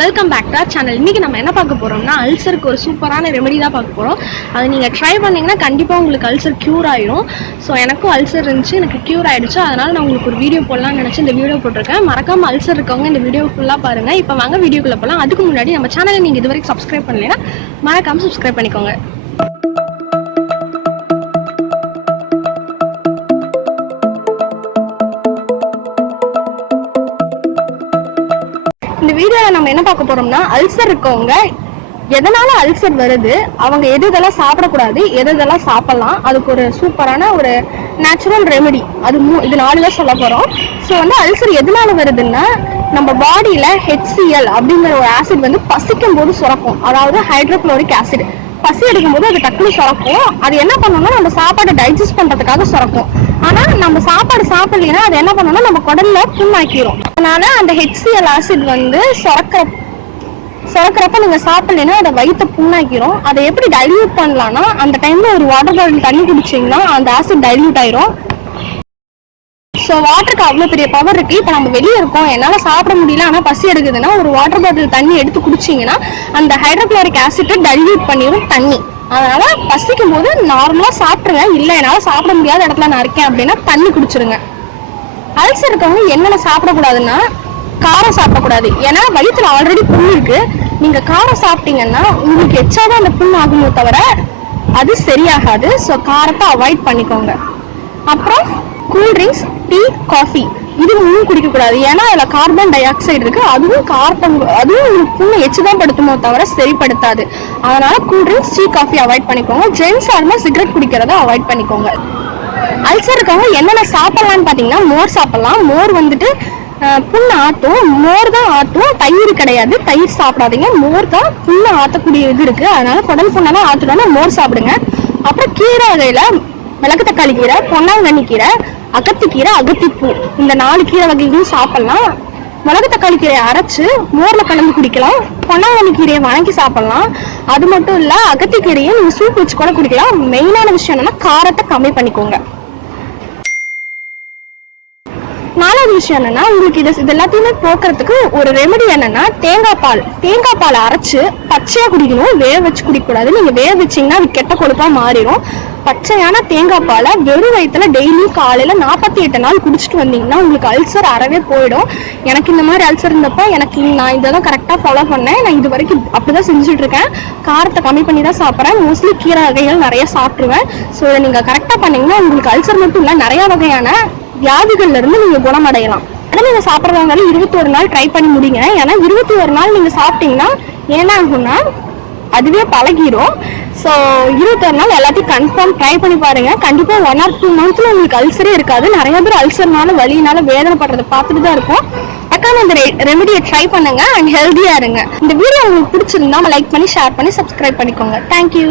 Welcome back to channel. இன்றைக்கி நம்ம என்ன பார்க்க போகிறோம்னா அல்சருக்கு ஒரு சூப்பரான ரெமெடி தான் பார்க்க போகிறோம். அதை நீங்கள் ட்ரை பண்ணிங்கன்னா கண்டிப்பாக உங்களுக்கு அல்சர் க்யூர் ஆயிடும். ஸோ எனக்கும் அல்சர் இருந்துச்சு, எனக்கு க்யூர் ஆகிடுச்சு. அதனால் நான் உங்களுக்கு ஒரு வீடியோ போடலாம்னு நினச்சி இந்த வீடியோ போட்டிருக்கேன். மறக்காமல் அல்சர் இருக்கவங்க இந்த வீடியோ ஃபுல்லாக பாருங்கள். இப்போ வாங்க வீடியோக்குள்ளே போகலாம். அதுக்கு முன்னாடி நம்ம சேனலை நீங்கள் இது வரைக்கும் சப்ஸ்கிரைப் பண்ணலைன்னா மறக்காமல் சப்ஸ்கிரைப் பண்ணிக்கோங்க. இந்த வீடியோவில் நம்ம என்ன பார்க்க போறோம்னா அல்சர் இருக்கவங்க எதனால அல்சர் வருது, அவங்க எதெல்லாம் சாப்பிடக்கூடாது, எதெல்லாம் சாப்பிடலாம், அதுக்கு ஒரு சூப்பரான ஒரு நேச்சுரல் ரெமெடி இது 4 தான் சொல்ல போறோம். ஸோ அல்சர் எதனால வருதுன்னா நம்ம பாடியில HCl அப்படிங்கிற ஒரு ஆசிட் பசிக்கும் போது சுரக்கும். அதாவது ஹைட்ரோக்ளோரிக் ஆசிட் பசி எடுக்கும் போது அது டக்குனு சுரக்கும். அது என்ன பண்ணணும்னா நம்ம சாப்பாடை டைஜஸ்ட் பண்றதுக்காக சுரக்கும். ஆனா நம்ம சாப்பாடு சாப்பிடலைன்னா அது என்ன பண்ணணும்னா நம்ம குடல்ல புண்ணாக்கிரும். அதனால அந்த HCl ஆசிட் சுரக்கிறப்ப நீங்க சாப்பிடலைன்னா அதை வயிற்ற புண்ணாக்கிரும். அதை எப்படி டைல்யூட் பண்ணலாம்னா அந்த டைம்ல ஒரு வாட்டர் பாட்டில் தண்ணி குடிச்சிங்கன்னா அந்த ஆசிட் டைல்யூட் ஆயிரும். ஸோ வாட்டருக்கு அவ்வளோ பெரிய பவர் இருக்கு. இப்போ நம்ம வெளியே இருக்கோம், என்னால் சாப்பிட முடியல, ஆனால் பசி எடுக்குதுன்னா ஒரு வாட்டர் பாட்டில் தண்ணி எடுத்து குடிச்சிங்கன்னா அந்த ஹைட்ரோக்ளோரிக் ஆசிட்டை டைல்யூட் பண்ணிடும் தண்ணி. அதனால பசிக்கும் போது நார்மலாக சாப்பிட்ருங்க. இல்லை என்னால் சாப்பிட முடியாத இடத்துல நான் இருக்கேன் அப்படின்னா தண்ணி குடிச்சிருங்க. அல்சர் இருக்கவங்க என்னென்ன சாப்பிடக்கூடாதுன்னா காரம் சாப்பிடக்கூடாது. ஏன்னா வயிற்றுல ஆல்ரெடி புண்ணு இருக்கு. நீங்க காரம் சாப்பிட்டீங்கன்னா உங்களுக்கு எச்சாதான் அந்த புண்ணு ஆகுமோ தவிர அது சரியாகாது. ஸோ காரத்தை அவாய்ட் பண்ணிக்கோங்க. அப்புறம் கூல்ட்ரிங்க்ஸ், டீ, காஃபி இது இன்னும் குடிக்கக்கூடாது. ஏன்னா அதில் கார்பன் டை ஆக்சைடு இருக்கு. அதுவும் உங்களுக்கு புண்ணு எச்சுதான் படுத்துமோ தவிர சரிப்படுத்தாது. அதனால கூல்ட்ரிங்க்ஸ், டீ, காஃபி அவாய்ட் பண்ணிக்கோங்க. ஜென்ஸாக இருந்தால் சிகரெட் குடிக்கிறத அவாய்ட் பண்ணிக்கோங்க. அல்சர் இருக்கவங்க என்னென்ன சாப்பிடலாம்னு பார்த்தீங்கன்னா மோர் சாப்பிடலாம். மோர் புண்ணு ஆட்டும். மோர் தான் ஆட்டும், தயிர் கிடையாது. தயிர் சாப்பிடாதீங்க. மோர் தான் புண்ணு ஆற்றக்கூடிய இது இருக்கு. அதனால குடல் புண்ணெல்லாம் ஆற்றணும்னா மோர் சாப்பிடுங்க. அப்புறம் கீரை வகையில மிளகு தக்காளி கீரை, பொன்னாங்கண்ணி கீரை, அகத்திக்கீரை, அகத்திப்பூ இந்த 4 கீரை வகைகளும் சாப்பிடலாம். மிளகு தக்காளி கீரையை அரைச்சு மோர்ல கலந்து குடிக்கலாம். பொன்னாங்கண்ணி கீரையை வணக்கி சாப்பிடலாம். அது மட்டும் இல்ல அகத்திக்கீரையை நீங்க சூப் வச்சு கூட குடிக்கலாம். மெயினான விஷயம் என்னன்னா காரத்தை கம்மி பண்ணிக்கோங்க. 4வது விஷயம் என்னன்னா உங்களுக்கு இது எல்லாத்தையுமே போக்குறதுக்கு ஒரு ரெமெடி என்னன்னா தேங்காய் பால் அரைச்சு பச்சையா குடிக்கணும். வேக வச்சு குடிக்கக்கூடாது. நீங்க வேக வச்சீங்கன்னா அது கெட்ட கொழுப்பா மாறிடும். பச்சையான தேங்காய் பாலை வெறும் வயிற்றுல டெய்லி காலையில 48 நாள் குடிச்சிட்டு வந்தீங்கன்னா உங்களுக்கு அல்சர் அறவே போயிடும். எனக்கு இந்த மாதிரி அல்சர் இருந்தப்போ நான் இதெல்லாம் கரெக்டாக ஃபாலோ பண்ணேன். நான் இது வரைக்கும் அப்படிதான் செஞ்சுட்டு இருக்கேன். காரத்தை கம்மி பண்ணி தான் சாப்பிட்றேன். மோஸ்ட்லி கீரை வகைகள் நிறைய சாப்பிடுவேன். ஸோ இதை நீங்க கரெக்டாக பண்ணீங்கன்னா உங்களுக்கு அல்சர் மட்டும் இல்லை நிறைய வகையான வியாதிகள்ல இருந்து நீங்க குணமடையலாம். ஆனால் நீங்க சாப்பிட்றவங்க 21 நாள் ட்ரை பண்ணி முடிங்க. ஏன்னா 21 நாள் நீங்க சாப்பிட்டீங்கன்னா என்ன ஆகும்னா அதுவே பழகிடும். ஸோ 21 நாள் எல்லாத்தையும் கன்ஃபார்ம் ட்ரை பண்ணி பாருங்க. கண்டிப்பா 1 or 2 monthsல உங்களுக்கு அல்சரே இருக்காது. நிறைய பேர் அல்சர்னால வலினால வேதனைப்படுறதை பார்த்துட்டு தான் இருக்கும். அக்கான இந்த ரெமெடியை ட்ரை பண்ணுங்க அண்ட் ஹெல்தியா இருங்க. இந்த வீடியோ உங்களுக்கு பிடிச்சிருந்தா லைக் பண்ணி ஷேர் பண்ணி சப்ஸ்கிரைப் பண்ணிக்கோங்க. தேங்க்யூ.